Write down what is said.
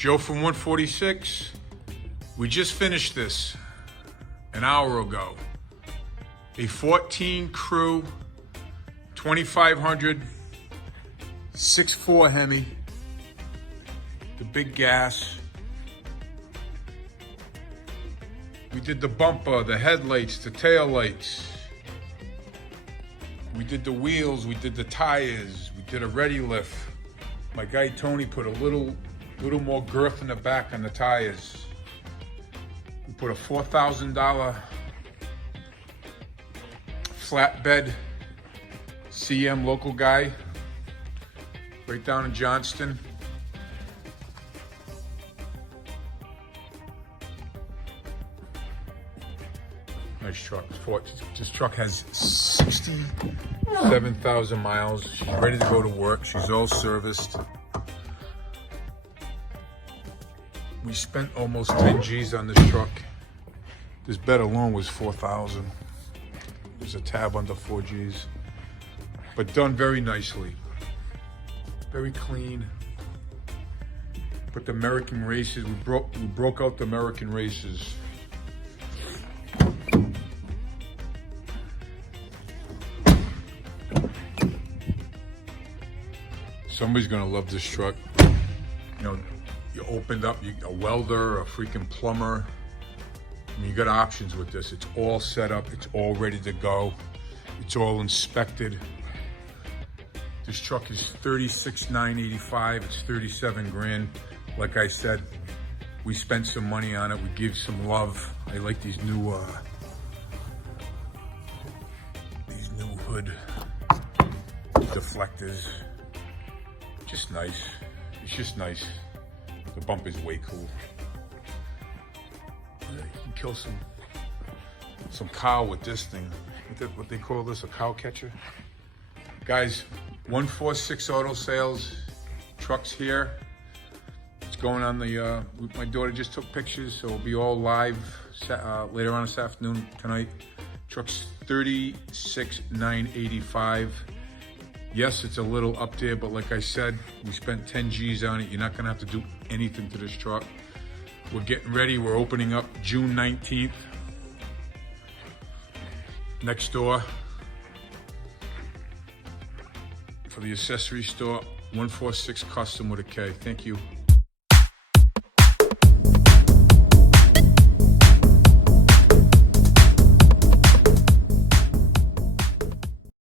Joe from 146. We just finished this an hour ago. A 14 crew, 2500, 6.4 HEMI, the big gas. We did the bumper, the headlights, the tail lights. We did the wheels, we did the tires, we did a ready lift. My guy Tony put a little more girth in the back on the tires. We put a $4,000 flatbed CM local guy right down in Johnston. Nice truck. This truck has 67,000 miles. She's ready to go to work. She's all serviced. We spent almost 10 G's on this truck. This bed alone was 4,000. There's a tab under 4 G's. But done very nicely. Very clean. Put the American races, we broke out the American races. Somebody's gonna love this truck. You know, you opened up, a welder, a freaking plumber. I mean, you got options with this. It's all set up, it's all ready to go. It's all inspected. This truck is $36,985. It's 37 grand. Like I said, we spent some money on it. We give some love. I like these new hood deflectors. Just nice. It's just nice. The bump is way cool. You can kill some cow with this thing. What they call this, a cow catcher? Guys, 146 Auto Sales. Truck's here. It's going on the, my daughter just took pictures, so it'll be all live later on this afternoon, tonight. Truck's $36,985. Yes, it's a little up there, but like I said, we spent 10 G's on it. You're not gonna have to do anything to this truck. We're getting ready. We're opening up June 19th. Next door for the accessory store, 146 Custom with a K. Thank you.